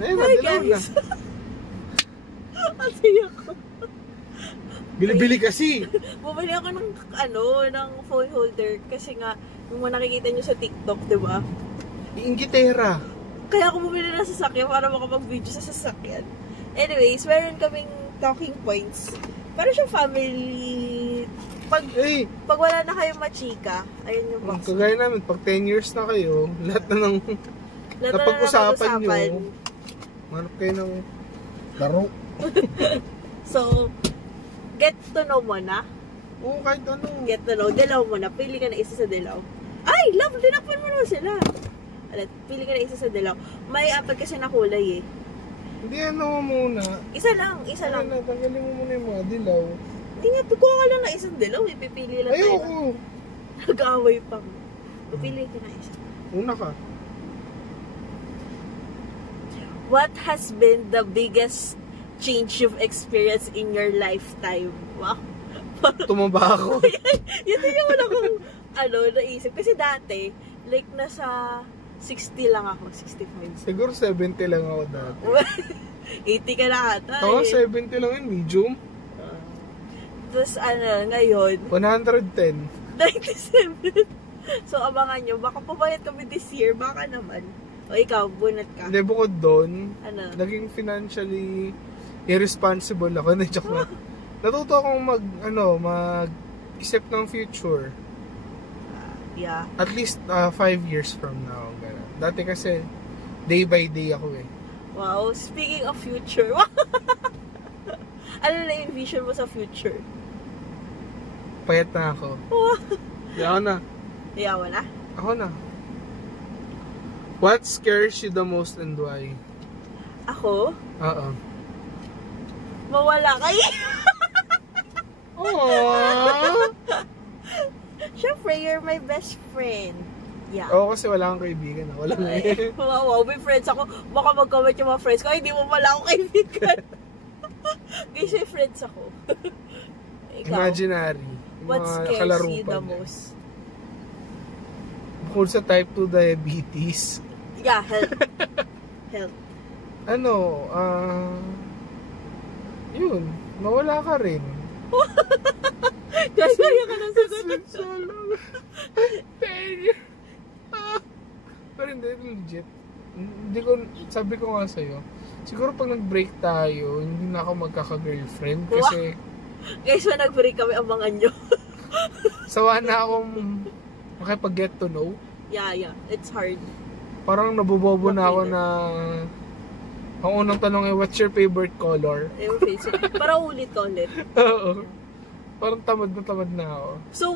Ayun na, Hi dilaw na. guys! Ang saya ko. Bili-bili kasi. Bumili ako ng, ng phone holder. Kasi nga, yung mga nakikita nyo sa TikTok, diba? Ingitera. Kaya ako bumili ng sasakyan para makapag-video sa sasakyan. Anyways, meron kaming talking points. Pero siya family... Pag wala na kayong machika, ayun yung box. Kagaya namin, pag 10 years na kayo, lahat na ng napag-usapan nyo, manap kayo ng laro. So, get to know mo na. Oo, kahit ano. Get to know. Dilaw mo na. Pili ka na isa sa dilaw. Ay, love, dinapon mo naman sila. Pili ka na isa sa dilaw. May apat kasi na kulay eh. Hindi, ano muna. Isa lang. Tanggalin mo muna yung mga dilaw. Hindi nga, kuha ka lang na isang dilaw. Pipili lang tayo. Ayoko. Nag-aaway pa mo. Pipili ka na isa. Una ka. What has been the biggest change you've experienced in your lifetime? Wow. Tumaba ako. Yun din yung wala kong, naisip. Kasi dati, like, nasa 60 lang ako. 65. Siguro 70 lang ako dati. 80 ka na ata. Oo, 70 lang yun, medium. Tapos, ngayon, 110. 97. So, abangan nyo. Baka pabayad kami this year. Baka naman. O, ikaw, bunat ka. Hindi, bukod doon, Ano? naging financially irresponsible ako. Hindi, joke na. Natuto akong mag-isip ng future. Yeah. At least 5 years from now. Ganun. Dati kasi, day by day ako eh. Wow, speaking of future. Ano na yung vision mo sa future? Payat na ako. Wow. Ako na. Yawa na? Ako na. What scares you the most and why? Ako? Oo. Mawala kayo. Aww! Siyempre, you're my best friend. Yeah. Oo, kasi wala kang kaibigan. Wala nga eh. Wow, may friends ako. Baka mag-comment yung mga friends ko, ay, hindi mo pala ako kaibigan. Guys, may friends ako. Ikaw, Imaginary. what scares you the most? Bukod sa type 2 diabetes. Yeah, health. Health. Yun, mawala ka rin. Kaya ka nang sagot. Pero hindi, legit. Hindi ko, sabi ko nga sa'yo, siguro pag nag-break tayo, hindi na ako magkaka-girlfriend kasi... Guys, when nag-break kami, abangan nyo. Sawa na akong makipag-get to know. Yeah, it's hard. Parang nabubobo na ako na... Ang unang tanong ay, what's your favorite color? Yung face. Para ulit. Oo. Parang tamad na ako. So,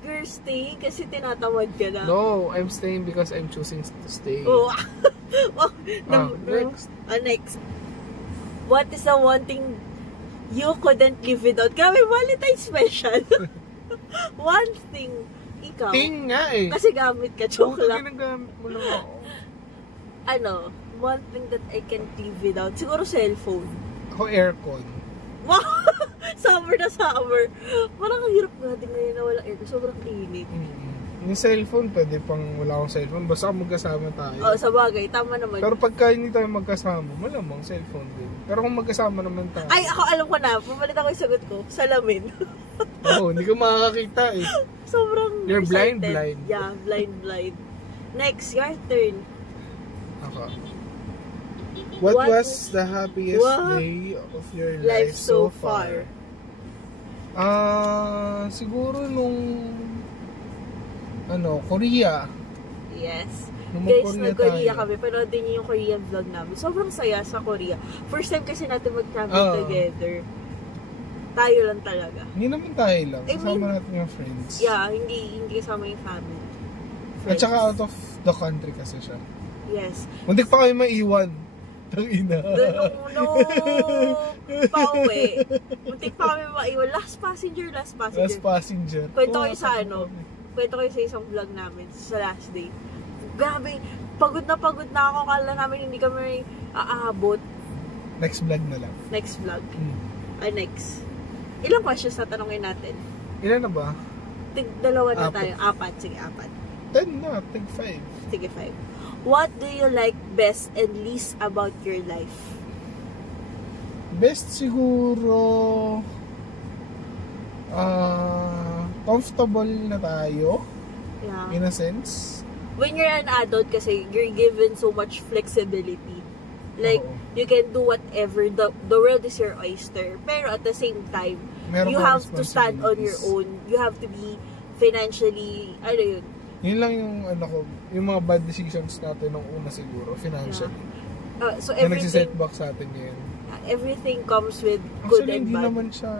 you're staying kasi tinatamad ka na. No, I'm staying because I'm choosing to stay. Oh. Next. Next. What is the one thing you couldn't live without? Grabe, Valentine's special. One thing. Ikaw. Ting nga eh. Kasi gamit ka. Joke lang. Ginagamit mo lang ako. One thing that I can't live without. Siguro cellphone. Ako aircon. Wow! Summer na summer. Parang ang hirap natin ngayon na walang aircon. Sobrang init. Yung cellphone, pwede pang wala akong cellphone. Basta magkasama tayo. Oh, sa bagay. Tama naman. Pero pagka hindi tayo magkasama, malamang cellphone din. Pero kung magkasama naman tayo. Ay, ako alam ko na. Pumalit ako yung sagot ko. Salamin. Oo, hindi ko makakakita eh. Sobrang You're blind. Yeah, blind. Next, your turn. Ako. What was the happiest day of your life so far? Siguro nung Korea. Yes. Nung Guys, mag-Korea nag-Korea tayo. kami. Panoodin niyo yung Korean vlog namin. Sobrang saya sa Korea. First time kasi natin mag-travel together. Tayo lang talaga. Hindi naman tayo lang. I Kasama mean, natin yung friends. Yeah, hindi kasama yung family. At saka out of the country kasi siya. Yes. Muntik pa kayo maiwan. Tangina. No. Pauwi. Muntik pa kami maiwan. Last passenger. Last passenger. Kwento kayo sa kwento kayo sa isang vlog namin sa last day. Grabe. Pagod na ako. Kala namin hindi kami aabot. Next vlog na lang. Next vlog. Next. Ilang questions na tanongin natin? Ilan na ba? Dalawa na tayo. 4. Sige, 4. 10 na. Tig 5. Sige, 5. What do you like best and least about your life? Best siguro, comfortable na tayo, Yeah. in a sense. When you're an adult kasi, you're given so much flexibility. Like, Oo. you can do whatever. The world is your oyster. Pero at the same time, Meron you kang have to stand on your responsibilities. own. You have to be financially, ano yun, Yun lang yung yung mga bad decisions natin nung una siguro, financially. so Yung everything, nagsisetback sa atin ngayon. everything comes with good Actually, and hindi bad. naman siya,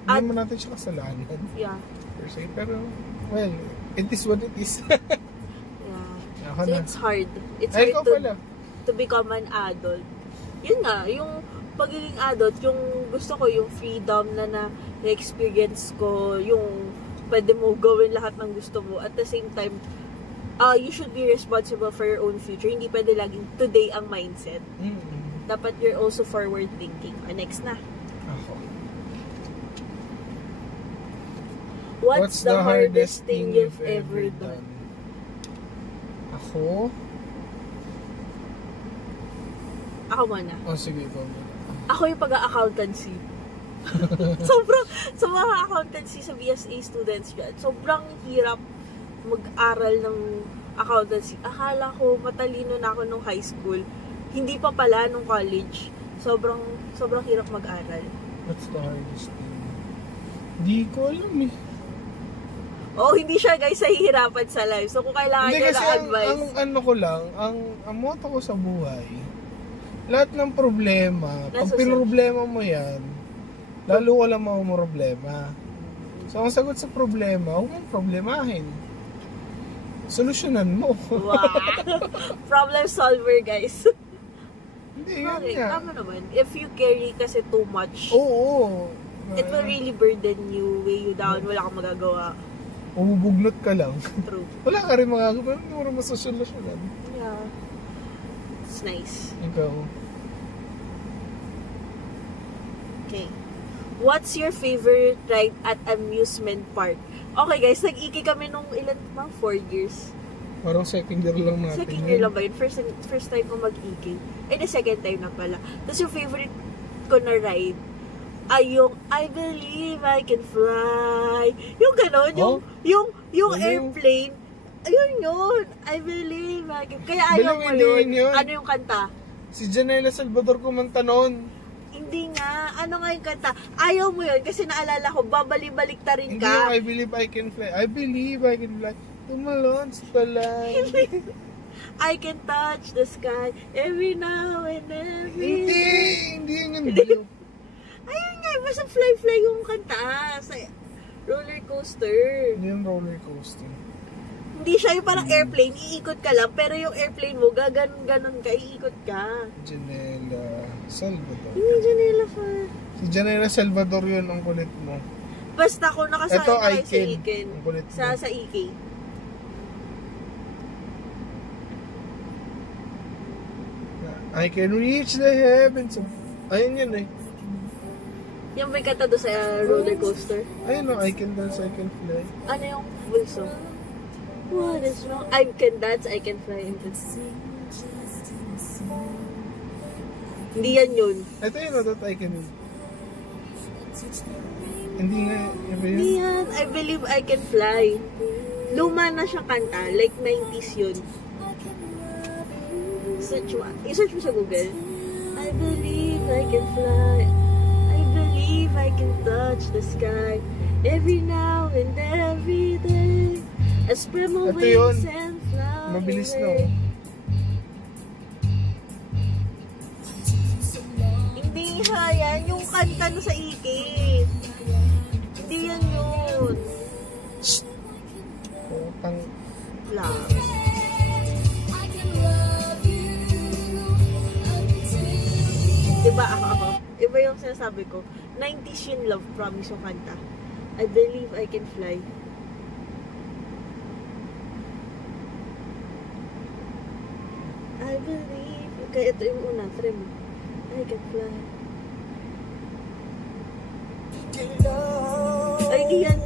hindi At- naman natin siya kasalanan, Yeah. per se. Pero, well, it is what it is. Yeah. Ako So na. it's hard. It's Ay, hard ikaw to, pala. to become an adult. Yun nga, yung pagiging adult, yung gusto ko, yung freedom na na-experience ko, yung pwede mo gawin lahat ng gusto mo. At the same time, you should be responsible for your own future. Hindi pwede laging today ang mindset. Dapat you're also forward thinking. Next na. Ako. What's the hardest thing you've ever done? Ako? Ako muna. Oh, sige, ikaw muna. Ako yung pag-accountancy. Sobrang, sa mga accountancy sa BSA students dyan, sobrang hirap mag-aral ng accountancy. Akala ko matalino na ako nung high school. Hindi pa pala nung college. Sobrang hirap mag-aral. What's the hardest thing? Hindi ko alam eh. Oh, hindi siya guys hihirapan sa life. So kung kailangan Hindi niya kasi ng advice. ang ano ko lang, ang motto ko sa buhay, lahat ng problema, pag Nasa pinroblema mo yan, lalo ka lang problema. So ang sagot sa problema, huwag mong problemahin. Solusyonan mo. Wow. Problem solver guys. Hindi, yan Okay, nga. tama naman. If you carry kasi too much, Oo. it will really burden you, weigh you down, wala kang magagawa. Umubugnot ka lang. True. Wala ka rin magagawa. Hindi mo rin masosolusyonan. Yeah. It's nice. Ikaw. Okay. What's your favorite ride at amusement park? Okay guys, nag-iki kami nung ilan pa? 4 years. Parang second year lang natin. Second year lang ba yun? First time ko mag-iki. Eh, the second time na pala. Tapos yung favorite ko na ride ay yung I Believe I Can Fly. Yung gano'n, yung Ano? airplane. Ayun yun. I Believe I Can. Kaya ayaw mo Galing, hindi yun. yun. Ano yung kanta? Si Janela Salvador kumanta noon. Hindi nga. Ano nga yung kanta? Ayaw mo yun kasi naalala ko, babalik-balik ta rin Hindi yung ka. I Believe I Can Fly. I Believe I Can Fly. Tumalon sa talay. I can touch the sky every now and every Hindi yun yung blue. Ayun nga, basta fly-fly yung kanta sa roller coaster. Hindi yung roller coaster. Hindi siya yung parang airplane, iikot ka lang, pero yung airplane mo, gaganon-ganon ka, iikot ka. Janela Salvador. Hindi Janela fa. Si Janela Salvador yun, ang kulit mo. Basta ako nakasali Ito, na kayo sa Aiken. Iken. Ang kulit mo. Sa EK. I can reach the heavens. Ayun yun eh. Yung may kanta doon sa roller coaster. Ayun o, I can dance, I can fly. Ano yung full song? What is wrong? I can dance, I can fly. Hindi yan yun. Ito yun o, that I can... Hindi nga, iba yun. Hindi yan. I Believe I Can Fly. Luma na siya kanta. Like 90s yun. I-search mo sa Google. I believe I can fly. I believe I can touch the sky. Every now and every day. I spread my Ito yun. wings and fly Mabilis na away. oh. Hindi ha yan. Yung kanta na sa EK. Hindi yan yun. Putang... Lang. Diba ako? Iba yung sinasabi ko. 90s yun, Love Promise yung kanta. I believe I can fly. I believe. Kaya ito yung una. Try mo. I can fly. Ay, di yan.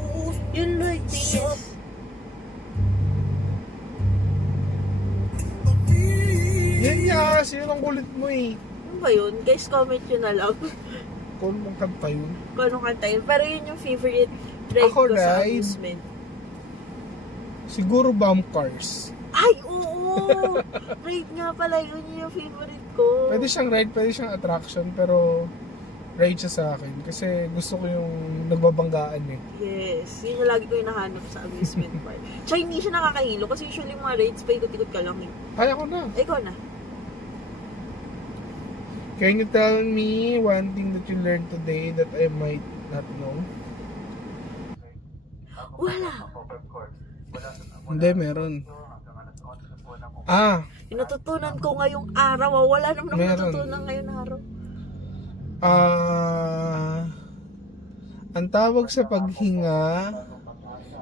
Yun like this. kasi yun ang kulit mo eh. Ano ba yun? Guys, comment yun na lang. Kung mong kanta yun. Kung anong kanta yun. Pero yun yung favorite ride Ako ko sa ride? amusement. Siguro bump cars. Ay, oo! Ride nga pala, yun yung favorite ko. Pwede siyang ride, pwede siyang attraction, pero ride siya sa akin. Kasi gusto ko yung nagbabanggaan eh. Yes, yun yung lagi ko hinahanap sa amusement park. Tsaka hindi siya nakakahilo kasi usually mga rides, paikot-ikot ka lang eh. Kaya ko na. Ikaw na. Can you tell me one thing that you learned today that I might not know? Wala. Hindi, meron. Yung natutunan ko ngayong araw, wala naman ako Meron. natutunan ngayong araw. Ang tawag sa paghinga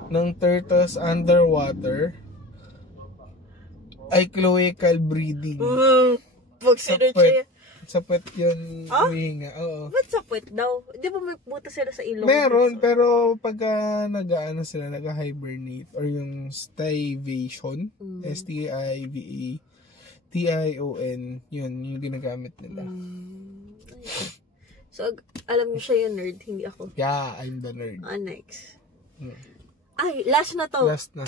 ng turtles underwater ay cloacal breathing. Pag sinerche. Sa puwet yun Ah? humihinga. Oo. Ba't sa puwet daw? Di ba may butas sila sa ilong? Meron, pero pagka nag-ano sila, nag-hibernate or yung stivation, S-T-I-V-E-T-I-O-N, yun yung ginagamit nila. So, alam niyo siya yung nerd, hindi ako. Yeah, I'm the nerd. Next. Hmm. Ay, last na to. Last na.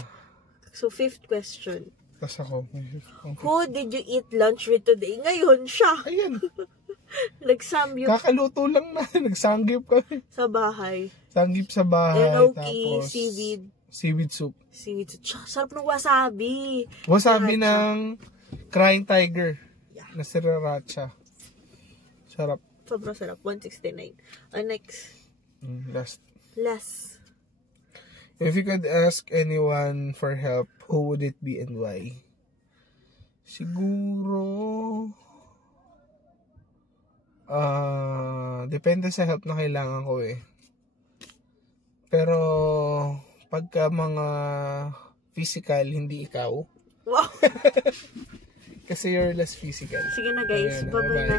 So, 5th question. Tapos ako. Who did you eat lunch with today? Ngayon, siya. Ayan. Nagsamgyup Kakaluto lang na. Nagsanggip kami. sa bahay. Sanggip sa bahay. Enoki, Tapos, seaweed soup. Seaweed. Sarap ng wasabi. Wasabi Sriracha. ng Crying Tiger. Yeah. Na sriracha. Sarap. Sobrang sarap. 169. Next. Last. If you could ask anyone for help, who would it be and why? Siguro... depende sa help na kailangan ko eh. Pero pagka mga physical, hindi ikaw. Wow. Kasi you're less physical. Sige na guys. Ayan, Bye-bye na.